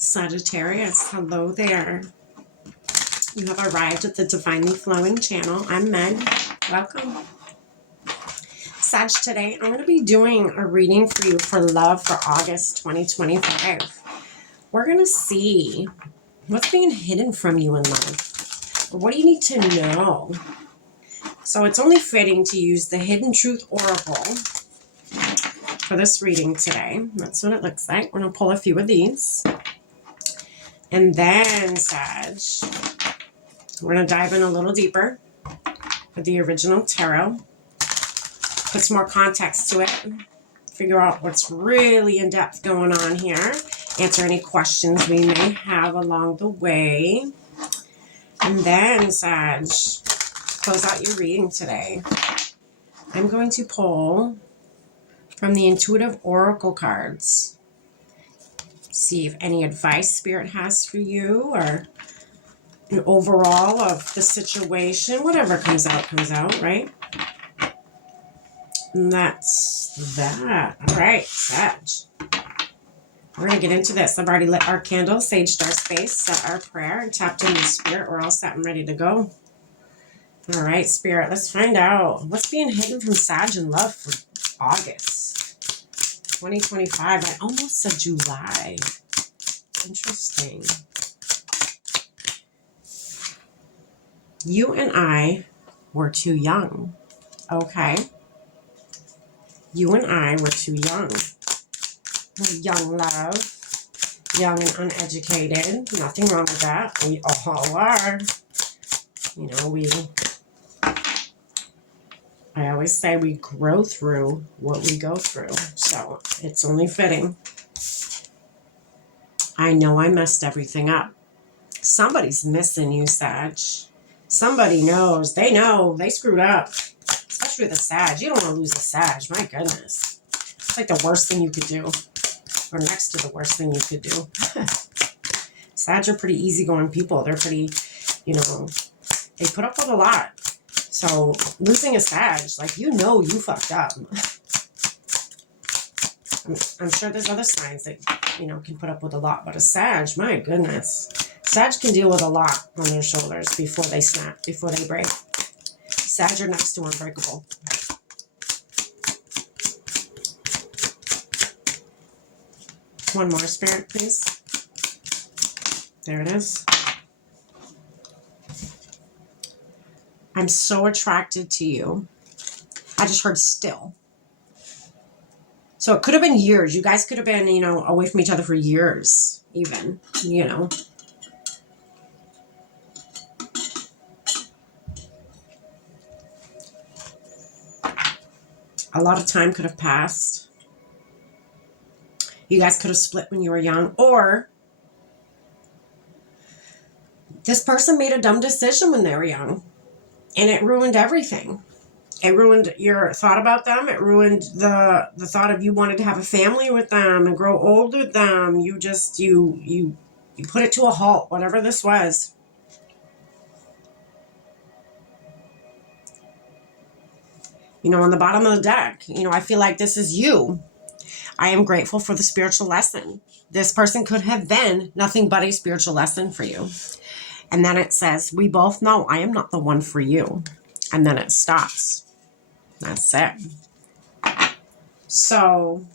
Sagittarius, hello there. You have arrived at the Divinely Flowing channel. I'm Meg. Welcome. Sag, today I'm going to be doing a reading for you for love for August 2025. We're going to see what's being hidden from you in love. Or what do you need to know? So it's only fitting to use the Hidden Truth Oracle for this reading today. That's what it looks like. We're going to pull a few of these. And then, Sag, we're going to dive in a little deeper with the original tarot. Put some more context to it. Figure out what's really in depth going on here. Answer any questions we may have along the way. And then, Sag, close out your reading today. I'm going to pull from the Intuitive Oracle cards. See if any advice Spirit has for you or an overall of the situation. Whatever comes out, right? And that's that. All right, Sag. We're going to get into this. I've already lit our candle, saged our space, set our prayer, and tapped into Spirit. We're all set and ready to go. All right, Spirit, let's find out what's being hidden from Sag in love for August 2025. I almost said July. Interesting. You and I were too young. Okay. You and I were too young. Young love. Young and uneducated. Nothing wrong with that. We all are. You know, I always say we grow through what we go through. So it's only fitting. I know I messed everything up. Somebody's missing you, Sag. Somebody knows. They know. They screwed up. Especially with a Sag. You don't want to lose a Sag. My goodness. It's like the worst thing you could do. Or next to the worst thing you could do. Sag are pretty easygoing people. They're pretty, they put up with a lot. So losing a Sag, you fucked up. I'm sure there's other signs that, can put up with a lot. But a Sag, my goodness. Sag can deal with a lot on their shoulders before they snap, before they break. Sag are next to unbreakable. One more, Spirit, please. There it is. I'm so attracted to you. I just heard still. So it could have been years. You guys could have been, away from each other for years, even, A lot of time could have passed. You guys could have split when you were young, or this person made a dumb decision when they were young, and it ruined everything. It ruined your thought about them. It ruined the thought of you wanted to have a family with them and grow old with them. You just, you put it to a halt, whatever this was. On the bottom of the deck, I feel like this is you. I am grateful for the spiritual lesson. This person could have been nothing but a spiritual lesson for you. And then it says, we both know I am not the one for you. And then it stops. That's it. So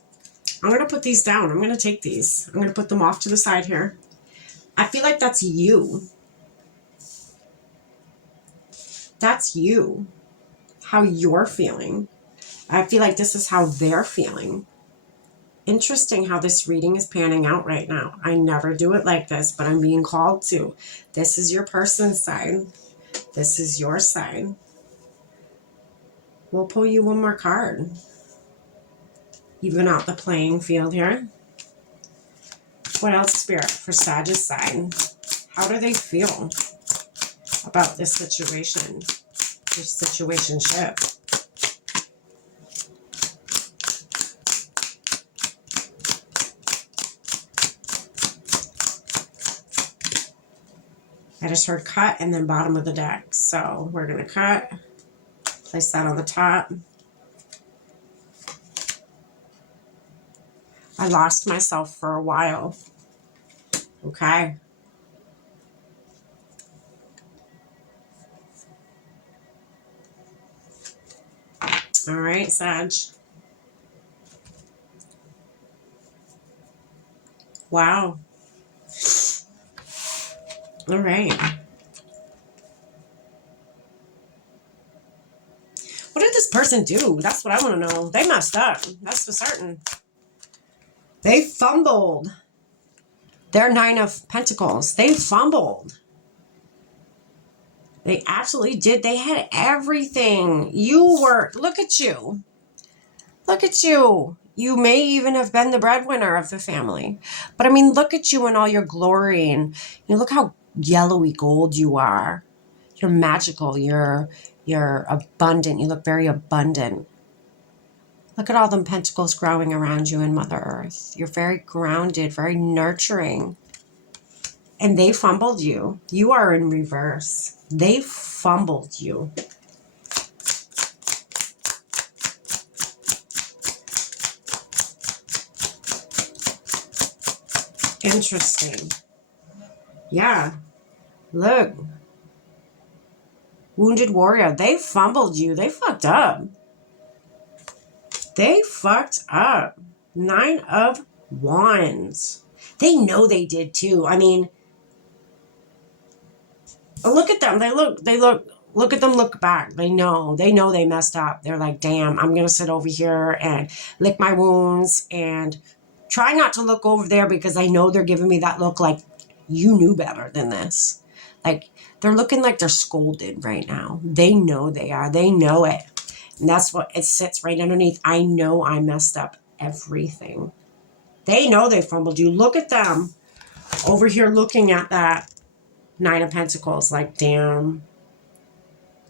I'm going to put these down. I'm going to take these. I'm going to put them off to the side here. I feel like that's you. That's you. How you're feeling. I feel like this is how they're feeling. Interesting how this reading is panning out right now. I never do it like this, but I'm being called to. This is your person's side. This is your side. We'll pull you one more card. Even out the playing field here. What else, Spirit, for Sag's side? How do they feel about this situation? This situationship? I just heard cut and then bottom of the deck. So we're going to cut. Place that on the top. I lost myself for a while. Okay. All right, Sag. Wow. All right. What did this person do? That's what I want to know. They messed up. That's for certain. They fumbled. Their Nine of Pentacles. They fumbled. They absolutely did. They had everything. You were, look at you. Look at you. You may even have been the breadwinner of the family. But I mean, look at you in all your glory. And you look how yellowy gold you are. You're magical. You're abundant. You look very abundant. Look at all them pentacles growing around you in Mother Earth. You're very grounded, very nurturing. And they fumbled you. You are in reverse. They fumbled you. Interesting. Yeah. Look. Wounded warrior. They fumbled you. They fucked up. They fucked up. Nine of Wands. They know they did too. I mean, look at them. Look at them look back. They know they messed up. They're like, damn, I'm going to sit over here and lick my wounds and try not to look over there because I know they're giving me that look like you knew better than this. Like, they're looking like they're scolded right now. They know they are. They know it. And that's what it sits right underneath. I know I messed up everything. They know they fumbled you. Look at them over here looking at that Nine of Pentacles like, damn,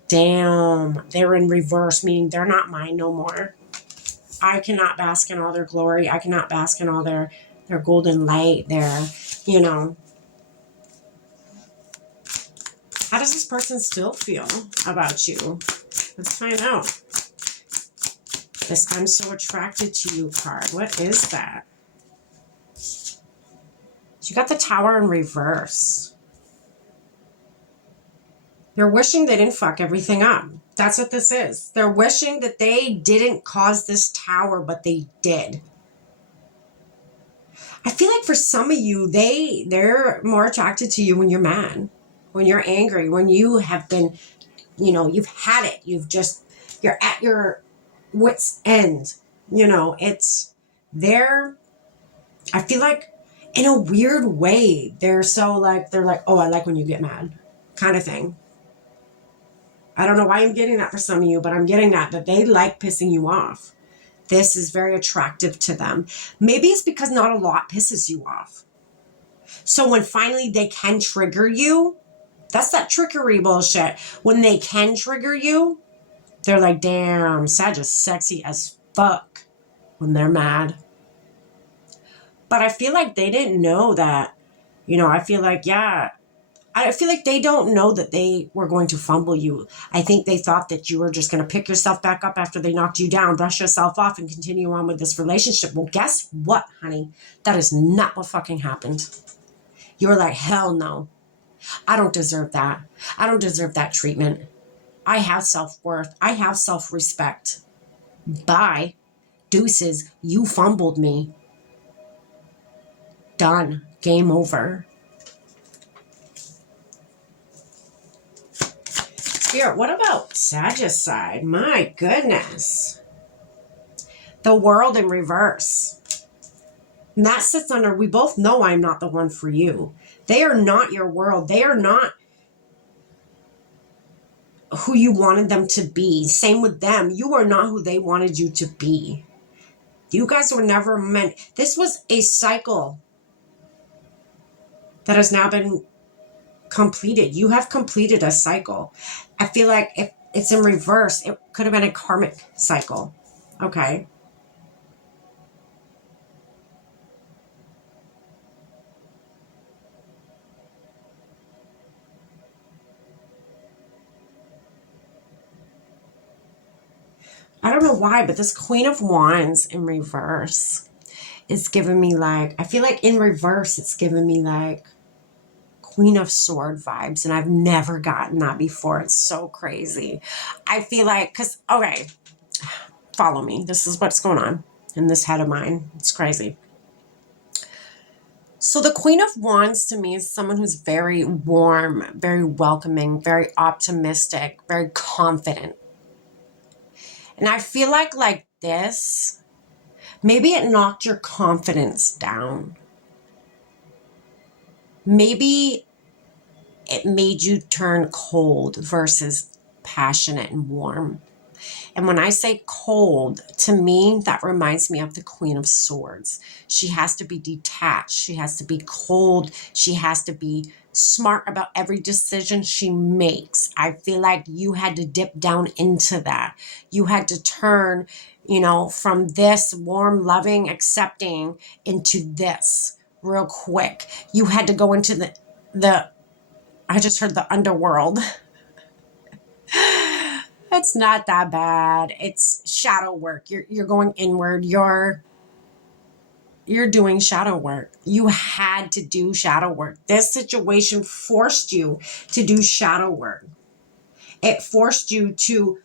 they're in reverse, meaning they're not mine no more. I cannot bask in all their glory. I cannot bask in all their golden light, their, you know. How does this person still feel about you? Let's find out. This I'm so attracted to you card. What is that? You got the Tower in reverse. They're wishing they didn't fuck everything up. That's what this is. They're wishing that they didn't cause this tower, but they did. I feel like for some of you, they're more attracted to you when you're mad, when you're angry, when you have been, you know, you've had it. You're at your wit's end. You know, they're, I feel like in a weird way, they're like, oh, I like when you get mad kind of thing. I don't know why I'm getting that for some of you, but I'm getting that they like pissing you off. This is very attractive to them. Maybe it's because not a lot pisses you off. So when finally they can trigger you, that's that trickery bullshit. When they can trigger you, they're like, damn, Sag is sexy as fuck when they're mad. But I feel like they didn't know that, you know, I feel like they don't know that they were going to fumble you. I think they thought that you were just going to pick yourself back up after they knocked you down, brush yourself off, and continue on with this relationship. Well, guess what, honey? That is not what fucking happened. You were like, hell no. I don't deserve that. I don't deserve that treatment. I have self-worth. I have self-respect. Bye. Deuces, you fumbled me. Done. Game over. Spirit, what about Sagittarius? My goodness. The World in reverse. And that sits under, we both know I'm not the one for you. They are not your world. They are not who you wanted them to be. Same with them. You are not who they wanted you to be. You guys were never meant. This was a cycle that has now been completed. You have completed a cycle. I feel like if it's in reverse, it could have been a karmic cycle. Okay. I don't know why, but this Queen of Wands in reverse. It's giving me like, I feel like in reverse, it's giving me like Queen of Sword vibes. And I've never gotten that before. It's so crazy. I feel like, because, okay, follow me. This is what's going on in this head of mine. It's crazy. So the Queen of Wands to me is someone who's very warm, very welcoming, very optimistic, very confident. And I feel like this, maybe it knocked your confidence down. Maybe it made you turn cold versus passionate and warm. And when I say cold, to me, that reminds me of the Queen of Swords. She has to be detached. She has to be cold. She has to be smart about every decision she makes. I feel like you had to dip down into that. You had to turn, from this warm, loving, accepting into this real quick. You had to go into the I just heard the underworld. It's not that bad. It's shadow work. You're going inward. You're doing shadow work. You had to do shadow work. This situation forced you to do shadow work. It forced you to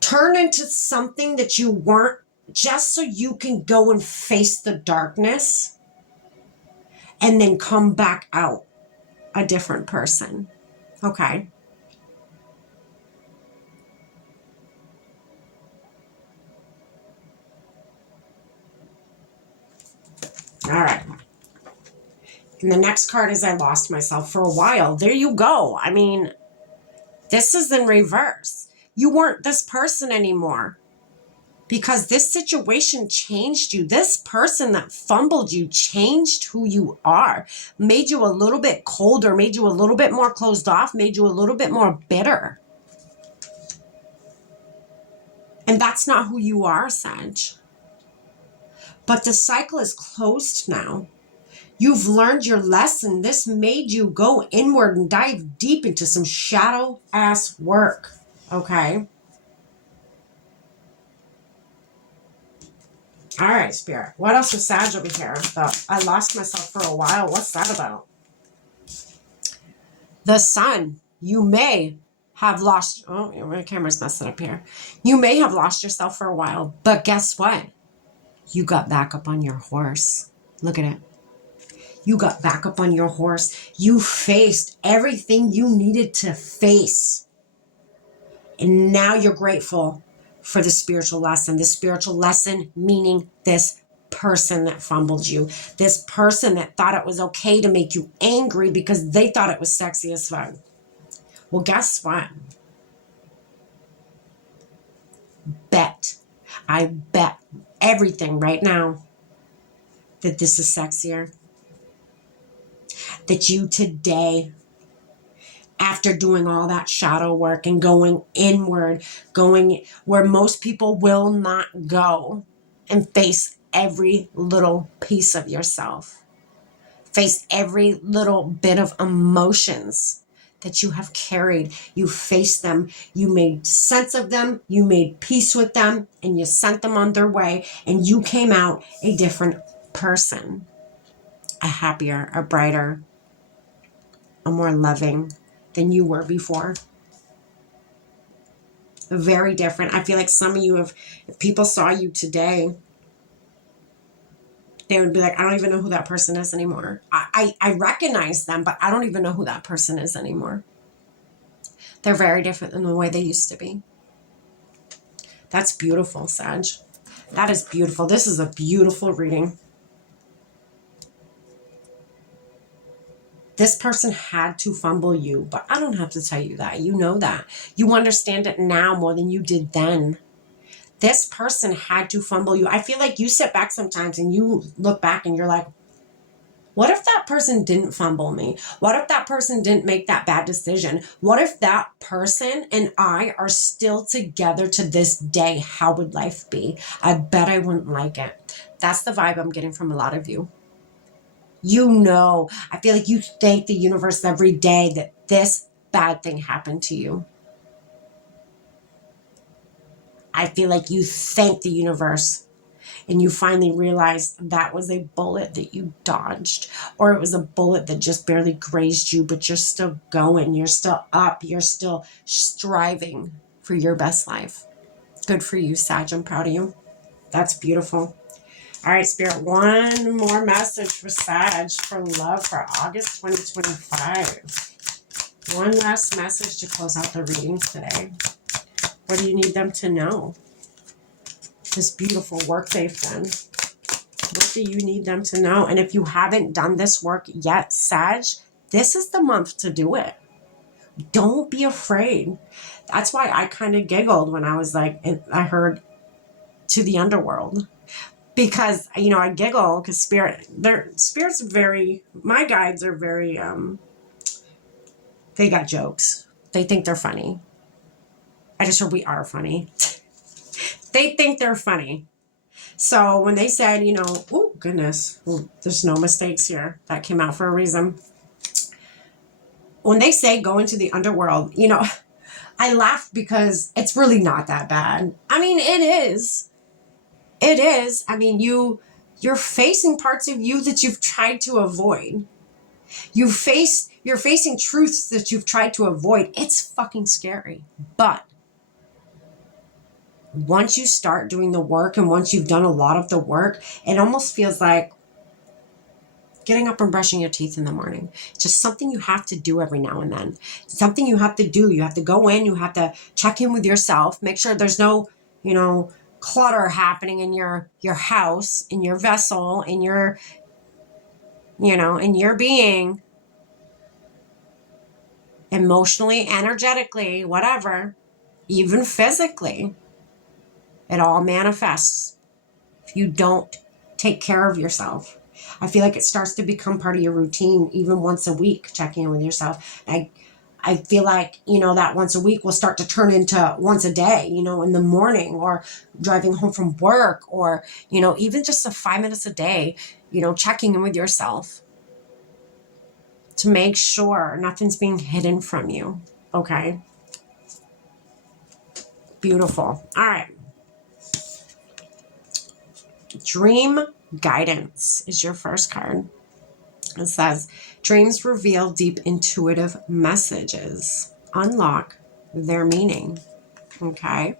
turn into something that you weren't, just so you can go and face the darkness and then come back out a different person. Okay. All right. And the next card is I lost myself for a while. There you go. I mean, this is in reverse. You weren't this person anymore because this situation changed you. This person that fumbled you changed who you are, made you a little bit colder, made you a little bit more closed off, made you a little bit more bitter. And that's not who you are, Sag. But the cycle is closed now. You've learned your lesson. This made you go inward and dive deep into some shadow ass work. Okay. All right, Spirit. What else is Sag over here? I lost myself for a while. What's that about? The Sun. You may have lost. Oh, my camera's messing up here. You may have lost yourself for a while, but guess what? You got back up on your horse. Look at it. You got back up on your horse. You faced everything you needed to face. And now you're grateful for the spiritual lesson. The spiritual lesson meaning this person that fumbled you. This person that thought it was okay to make you angry because they thought it was sexy as fuck. Well, guess what? I bet everything right now that this is sexier. That you today, after doing all that shadow work and going inward, going where most people will not go, and face every little piece of yourself, face every little bit of emotions that you have carried. You faced them, you made sense of them, you made peace with them, and you sent them on their way, and you came out a different person, a happier, a brighter, a more loving than you were before. Very different. I feel like some of you, if people saw you today, they would be like, I don't even know who that person is anymore. I recognize them, but I don't even know who that person is anymore. They're very different than the way they used to be. That's beautiful, Sag. That is beautiful. This is a beautiful reading. This person had to fumble you, but I don't have to tell you that. You know that. You understand it now more than you did then. This person had to fumble you. I feel like you sit back sometimes and you look back and you're like, what if that person didn't fumble me? What if that person didn't make that bad decision? What if that person and I are still together to this day? How would life be? I bet I wouldn't like it. That's the vibe I'm getting from a lot of you. I feel like you thank the universe every day that this bad thing happened to you. I feel like you thank the universe. and you finally realize that was a bullet that you dodged, or it was a bullet that just barely grazed you, but you're still going, you're still up, you're still striving for your best life. Good for you, Sag. I'm proud of you. That's beautiful. All right, Spirit, one more message for Sag for love for August 2025. One last message to close out the readings today. What do you need them to know? This beautiful work they've done. What do you need them to know? And if you haven't done this work yet, Sag, this is the month to do it. Don't be afraid. That's why I kind of giggled when I was like, I heard to the underworld. Because, you know, I giggle because Spirit's very, my guides are very, they got jokes. They think they're funny. I just heard we are funny. They think they're funny. So when they said, you know, oh, goodness, there's no mistakes here. That came out for a reason. When they say go into the underworld, you know, I laugh because it's really not that bad. I mean, it is. It is. I mean, you're facing parts of you that you've tried to avoid. You're facing truths that you've tried to avoid. It's fucking scary. But once you start doing the work and once you've done a lot of the work, it almost feels like getting up and brushing your teeth in the morning. It's just something you have to do every now and then. Something you have to do. You have to go in, you have to check in with yourself, make sure there's no, you know, clutter happening in your house, in your vessel, in your, you know, in your being, emotionally, energetically, whatever, even physically. It all manifests if you don't take care of yourself. I feel like it starts to become part of your routine, even once a week, checking in with yourself. I feel like, you know, that once a week will start to turn into once a day, you know, in the morning or driving home from work or, you know, even just 5 minutes a day, you know, checking in with yourself to make sure nothing's being hidden from you. Okay. Beautiful. All right. Dream guidance is your first card. It says, dreams reveal deep intuitive messages. Unlock their meaning. Okay.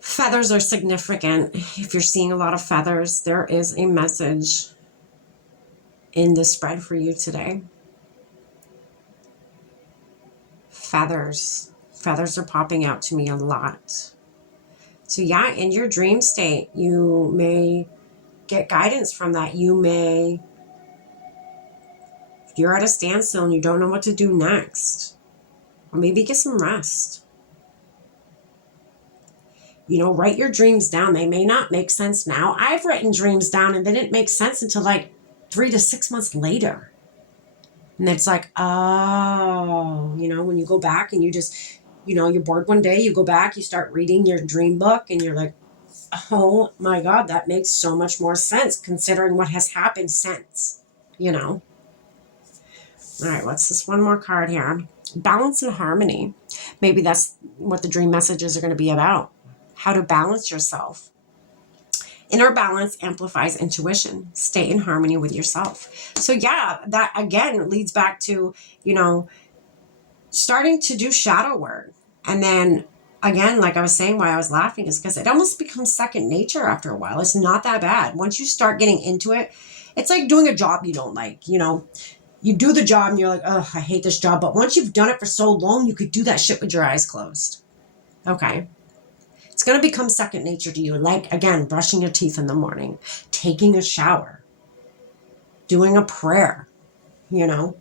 Feathers are significant. If you're seeing a lot of feathers, there is a message in the spread for you today. Feathers. Feathers are popping out to me a lot. So yeah, in your dream state, you may get guidance from that. You may, if you're at a standstill and you don't know what to do next, or maybe get some rest. You know, write your dreams down. They may not make sense now. I've written dreams down and they didn't make sense until like 3 to 6 months later. And it's like, oh, you know, when you go back and you just, you know, you're bored one day, you go back, you start reading your dream book and you're like, oh my God, that makes so much more sense considering what has happened since, you know. All right, what's this one more card here? Balance and harmony. Maybe that's what the dream messages are going to be about. How to balance yourself. Inner balance amplifies intuition. Stay in harmony with yourself. So yeah, that again leads back to, you know, starting to do shadow work. And then again, like I was saying, why I was laughing is because it almost becomes second nature after a while. It's not that bad. Once you start getting into it, it's like doing a job you don't like, you know. You do the job and you're like, oh, I hate this job. But once you've done it for so long, you could do that shit with your eyes closed. Okay. It's going to become second nature to you. Like, again, brushing your teeth in the morning, taking a shower, doing a prayer, you know,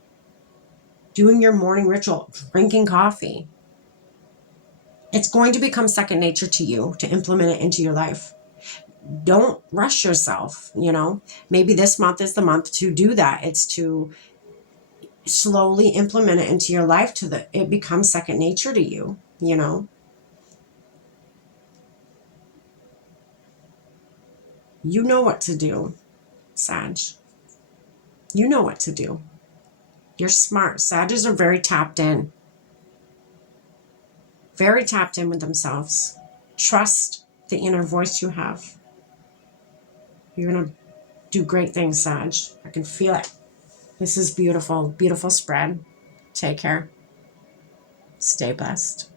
doing your morning ritual, drinking coffee. It's going to become second nature to you to implement it into your life. Don't rush yourself, you know. Maybe this month is the month to do that. It's to slowly implement it into your life it becomes second nature to you, you know. You know what to do, Sag. You know what to do. You're smart. Sages are very tapped in. Very tapped in with themselves. Trust the inner voice you have. You're going to do great things, Sag. I can feel it. This is beautiful, beautiful spread. Take care. Stay blessed.